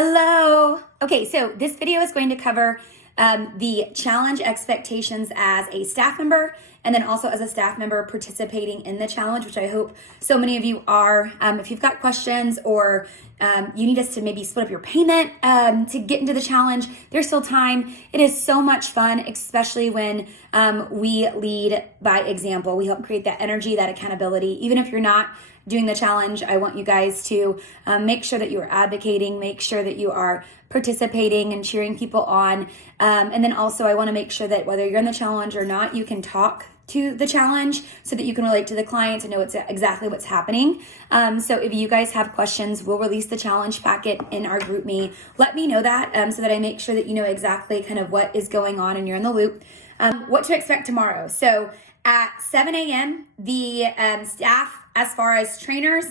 Hello. Okay, so this video is going to cover the challenge expectations as a staff member and then also as a staff member participating in the challenge, which I hope so many of you are. If you've got questions or you need us to maybe split up your payment to get into the challenge, there's still time. It is so much fun, especially when we lead by example. We help create that energy, that accountability. Even if you're not doing the challenge, I want you guys to make sure that you are advocating, make sure that you are participating and cheering people on. And then also I want to make sure that whether you're in the challenge or not, you can talk to the challenge so that you can relate to the client and know exactly what's happening. So if you guys have questions, we'll release the challenge packet in our GroupMe. Let me know that so that I make sure that you know exactly kind of what is going on and you're in the loop. What to expect tomorrow. So at 7 a.m., the staff, as far as trainers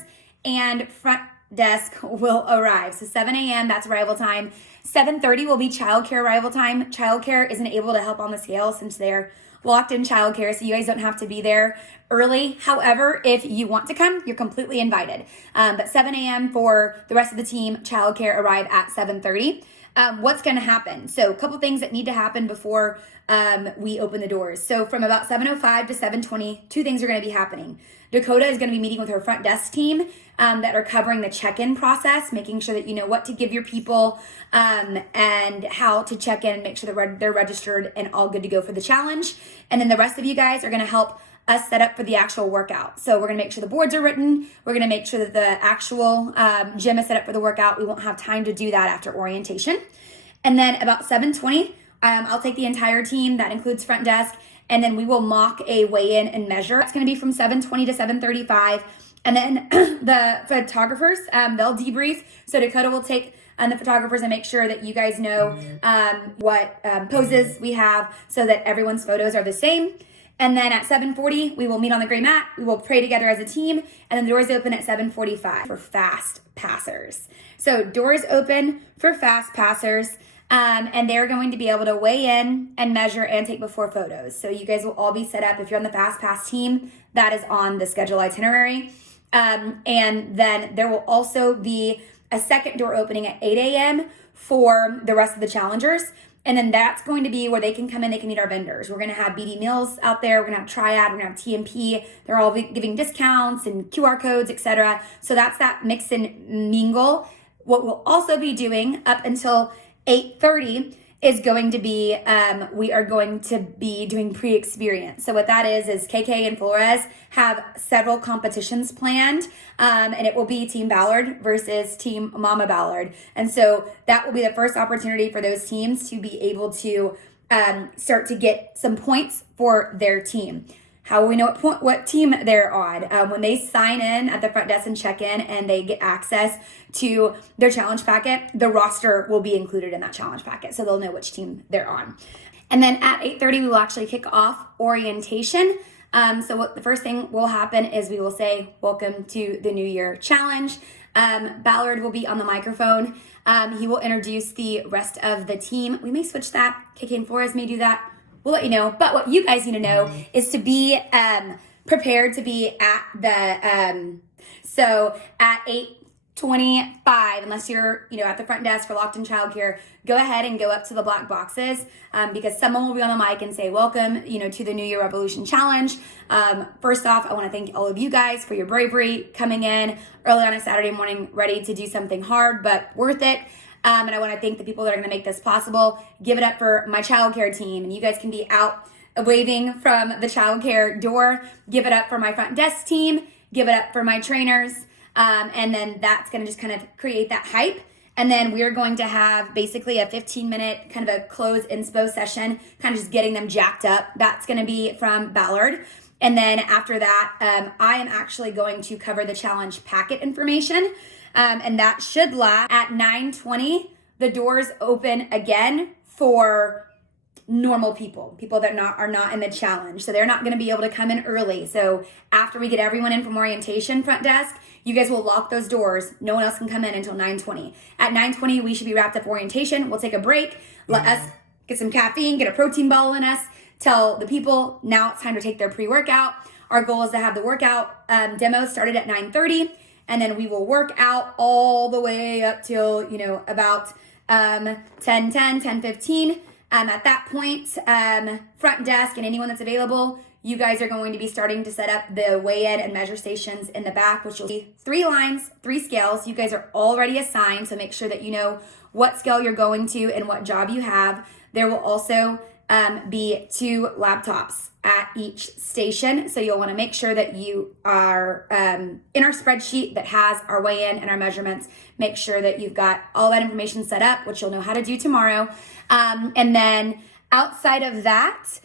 and front desk, will arrive. So 7 a.m., that's arrival time. 7:30 will be childcare arrival time. Childcare isn't able to help on the scale since they're locked in childcare, so you guys don't have to be there early. However, if you want to come, you're completely invited. But 7 a.m. for the rest of the team, childcare arrive at 7:30. What's going to happen? So a couple things that need to happen before we open the doors. So from about 7:05 to 7:20, two things are going to be happening. Dakota is going to be meeting with her front desk team that are covering the check-in process, making sure that you know what to give your people and how to check in and make sure that they're registered and all good to go for the challenge. And then the rest of you guys are going to help us set up for the actual workout. So we're going to make sure the boards are written. We're going to make sure that the actual gym is set up for the workout. We won't have time to do that after orientation. And then about 7:20, I'll take the entire team. That includes front desk. And then we will mock a weigh-in and measure. It's going to be from 7:20 to 7:35. And then the photographers, they'll debrief. So Dakota will take the photographers and make sure that you guys know what poses we have so that everyone's photos are the same. And then at 7:40, we will meet on the gray mat. We will pray together as a team. And then the doors open at 7:45 for fast passers. So doors open for fast passers. And they're going to be able to weigh in and measure and take before photos. So you guys will all be set up. If you're on the Fast Pass team, that is on the schedule itinerary. And then there will also be a second door opening at 8 a.m. for the rest of the challengers. And then that's going to be where they can come in, they can meet our vendors. We're going to have BD Meals out there. We're going to have Triad. We're going to have TMP. They're all giving discounts and QR codes, etc. So that's that mix and mingle. What we'll also be doing up until 8:30 is going to be, we are going to be doing pre-experience. So what that is KK and Flores have several competitions planned, and it will be Team Ballard versus Team Mama Ballard. And so that will be the first opportunity for those teams to be able to start to get some points for their team. How will we know what team they're on? When they sign in at the front desk and check in and they get access to their challenge packet, the roster will be included in that challenge packet. So they'll know which team they're on. And then at 8:30, we will actually kick off orientation. So what the first thing will happen is we will say, welcome to the New Year Challenge. Ballard will be on the microphone. He will introduce the rest of the team. We may switch that. KK and Flores may do that. We'll let you know. But what you guys need to know is to be prepared to be at the, so at 8:25, unless you're, at the front desk or locked in childcare, go ahead and go up to the black boxes because someone will be on the mic and say, welcome, to the New Year Revolution Challenge. First off, I want to thank all of you guys for your bravery coming in early on a Saturday morning, ready to do something hard, but worth it. And I want to thank the people that are going to make this possible. Give it up for my childcare team. And you guys can be out waving from the childcare door. Give it up for my front desk team. Give it up for my trainers. And then that's going to just kind of create that hype. And then we're going to have basically a 15-minute kind of a close inspo session, kind of just getting them jacked up. That's going to be from Ballard. And then after that, I am actually going to cover the challenge packet information. And that should last at 9:20. The doors open again for normal people that are not in the challenge. So they're not going to be able to come in early. So after we get everyone in from orientation front desk, you guys will lock those doors. No one else can come in until 9:20. At 9:20, we should be wrapped up orientation. We'll take a break. Let us get some caffeine, get a protein ball in us. Tell the people now it's time to take their pre-workout. Our goal is to have the workout demo started at 9:30. and then we will work out all the way up till, about 10:15. At that point, front desk and anyone that's available, you guys are going to be starting to set up the weigh-in and measure stations in the back, which will be 3 lines, 3 scales. You guys are already assigned, so make sure that you know what scale you're going to and what job you have. There will also be 2 laptops at each station, so you'll want to make sure that you are in our spreadsheet that has our weigh-in and our measurements. Make sure that you've got all that information set up, which you'll know how to do tomorrow. And then outside of that,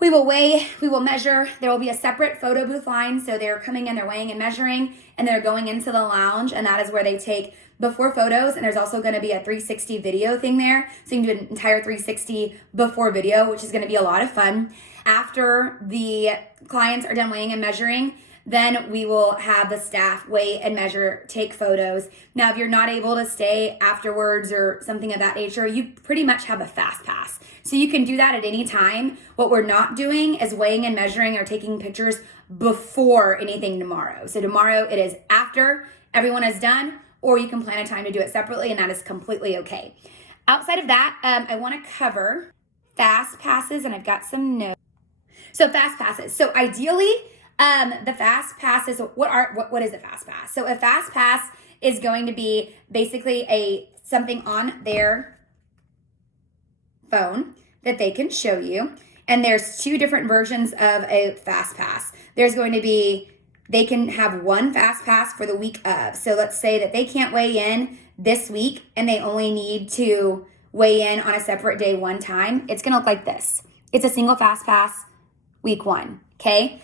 we will weigh, we will measure. There will be a separate photo booth line. So they're coming in, they're weighing and measuring, and they're going into the lounge, and that is where they take before photos. And there's also going to be a 360 video thing there. So you can do an entire 360 before video, which is going to be a lot of fun. After the clients are done weighing and measuring, then we will have the staff weigh and measure, take photos. Now, if you're not able to stay afterwards or something of that nature, you pretty much have a fast pass. So you can do that at any time. What we're not doing is weighing and measuring or taking pictures before anything tomorrow. So tomorrow it is after everyone is done, or you can plan a time to do it separately, and that is completely okay. Outside of that, I want to cover fast passes, and I've got some notes. So fast passes. So ideally, the fast pass is what is a fast pass? So a fast pass is going to be basically something on their phone that they can show you. And there's 2 different versions of a fast pass. There's going to be, they can have one fast pass for the week of. So let's say that they can't weigh in this week and they only need to weigh in on a separate day one time. It's going to look like this. It's a single fast pass week 1. Okay.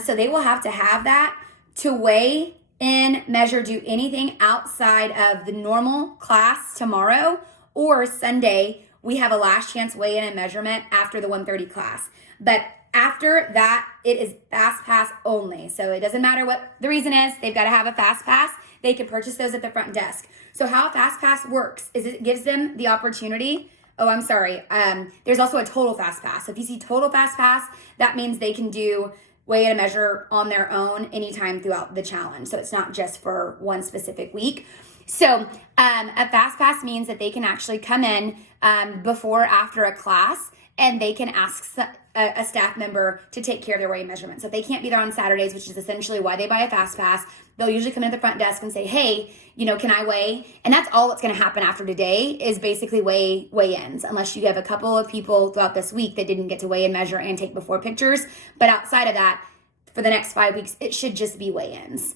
So they will have to have that to weigh in, measure, do anything outside of the normal class tomorrow or Sunday. We have a last chance weigh-in and measurement after the 1:30 class. But after that, it is fast pass only. So it doesn't matter what the reason is, they've got to have a fast pass. They can purchase those at the front desk. So how a fast pass works is it gives them the opportunity. There's also a total fast pass. So if you see total fast pass, that means they can do weigh and measure on their own anytime throughout the challenge. So it's not just for one specific week. So a fast pass means that they can actually come in before or after a class, and they can ask a staff member to take care of their weigh and measurement. So if they can't be there on Saturdays, which is essentially why they buy a fast pass, they'll usually come in at the front desk and say, hey, can I weigh? And that's all that's going to happen after today is basically weigh-ins, unless you have a couple of people throughout this week that didn't get to weigh and measure and take before pictures. But outside of that, for the next 5 weeks, it should just be weigh-ins.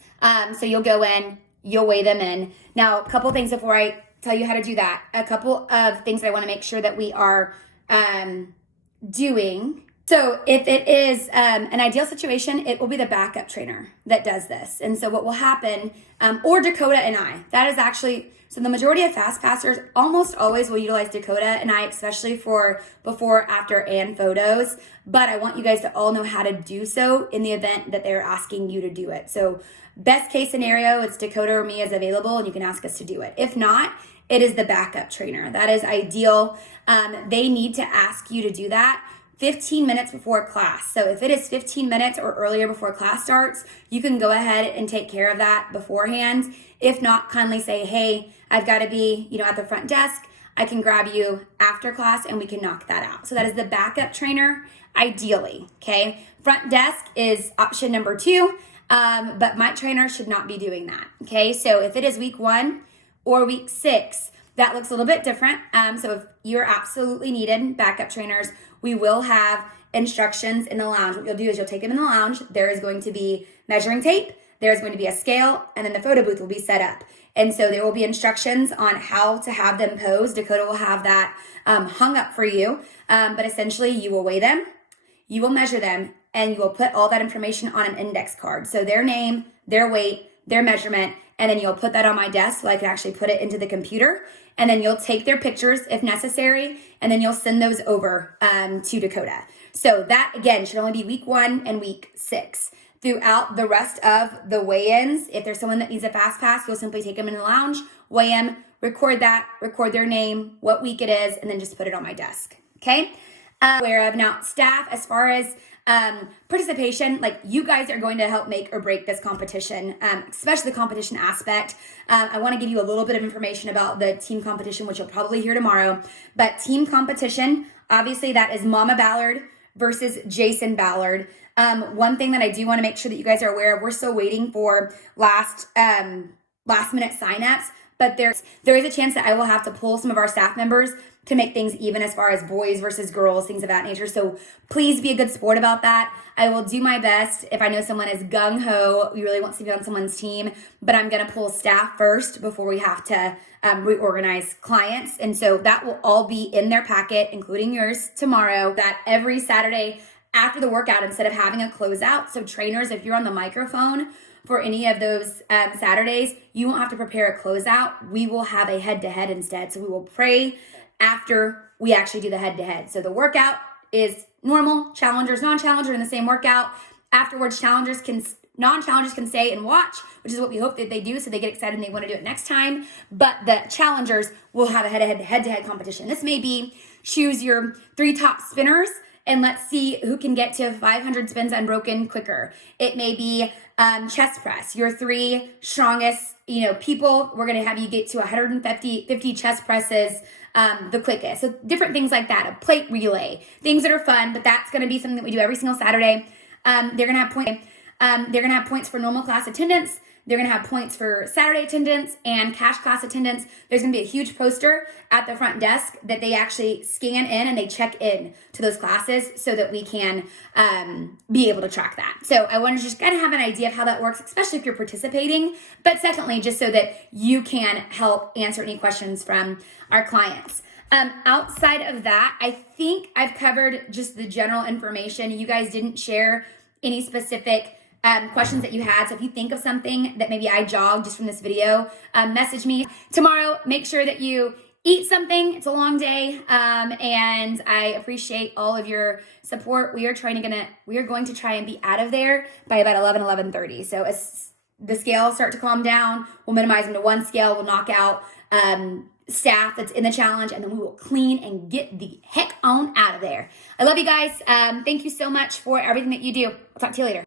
So you'll go in, you'll weigh them in. Now, a couple things before I tell you how to do that. A couple of things that I want to make sure that we are doing. So if it is an ideal situation, it will be the backup trainer that does this. And so what will happen, or Dakota and I, that is actually, so the majority of fast passers almost always will utilize Dakota and I, especially for before, after, and photos. But I want you guys to all know how to do so in the event that they're asking you to do it. So best case scenario, it's Dakota or me is available and you can ask us to do it. If not, it is the backup trainer. That is ideal. They need to ask you to do that 15 minutes before class. So if it is 15 minutes or earlier before class starts, you can go ahead and take care of that beforehand. If not, kindly say, hey, I've got to be, at the front desk. I can grab you after class and we can knock that out. So that is the backup trainer, ideally, okay? Front desk is option number 2, but my trainer should not be doing that, okay? So if it is week 1 or week 6, that looks a little bit different. So if you're absolutely needed, backup trainers, we will have instructions in the lounge. What you'll do is you'll take them in the lounge. There is going to be measuring tape. There's going to be a scale, and then the photo booth will be set up. And so there will be instructions on how to have them posed. Dakota will have that hung up for you. But essentially, you will weigh them, you will measure them, and you will put all that information on an index card. So their name, their weight, their measurement, and then you'll put that on my desk so I can actually put it into the computer. And then you'll take their pictures if necessary, and then you'll send those over to Dakota. So that, again, should only be week 1 and week 6. Throughout the rest of the weigh-ins, if there's someone that needs a fast pass, you'll simply take them in the lounge, weigh them, record that, record their name, what week it is, and then just put it on my desk, okay? Aware of. Now, staff, as far as participation, like you guys are going to help make or break this competition, especially the competition aspect. I want to give you a little bit of information about the team competition, which you'll probably hear tomorrow. But team competition, obviously that is Mama Ballard versus Jason Ballard. One thing that I do want to make sure that you guys are aware of, we're still waiting for last minute signups, but there is a chance that I will have to pull some of our staff members to make things even as far as boys versus girls, things of that nature. So please be a good sport about that. I will do my best if I know someone is gung-ho, we really want to be on someone's team, but I'm going to pull staff first before we have to reorganize clients. And so that will all be in their packet, including yours tomorrow, that every Saturday after the workout, instead of having a closeout. So trainers, if you're on the microphone for any of those Saturdays, you won't have to prepare a closeout. We will have a head-to-head instead. So we will pray after we actually do the head-to-head. So the workout is normal, challengers, non-challenger in the same workout. Afterwards, non-challengers can stay and watch, which is what we hope that they do, so they get excited and they want to do it next time. But the challengers will have a head-to-head competition. This may be choose your 3 top spinners and let's see who can get to 500 spins unbroken quicker. It may be chest press, your 3 strongest, people. We're going to have you get to 150 chest presses the quickest. So different things like that, a plate relay, things that are fun, but that's going to be something that we do every single Saturday. They're going to have points for normal class attendance. They're going to have points for Saturday attendance and cash class attendance. There's going to be a huge poster at the front desk that they actually scan in and they check in to those classes so that we can be able to track that. So I wanted to just kind of have an idea of how that works, especially if you're participating, but secondly, just so that you can help answer any questions from our clients. Outside of that, I think I've covered just the general information. You guys didn't share any specific questions that you had. So if you think of something that maybe I jogged just from this video, message me. Tomorrow, make sure that you eat something. It's a long day. And I appreciate all of your support. We are going to try and be out of there by about 11:30. So as the scales start to calm down, we'll minimize them to 1 scale. We'll knock out staff that's in the challenge, and then we will clean and get the heck on out of there. I love you guys. Thank you so much for everything that you do. I'll talk to you later.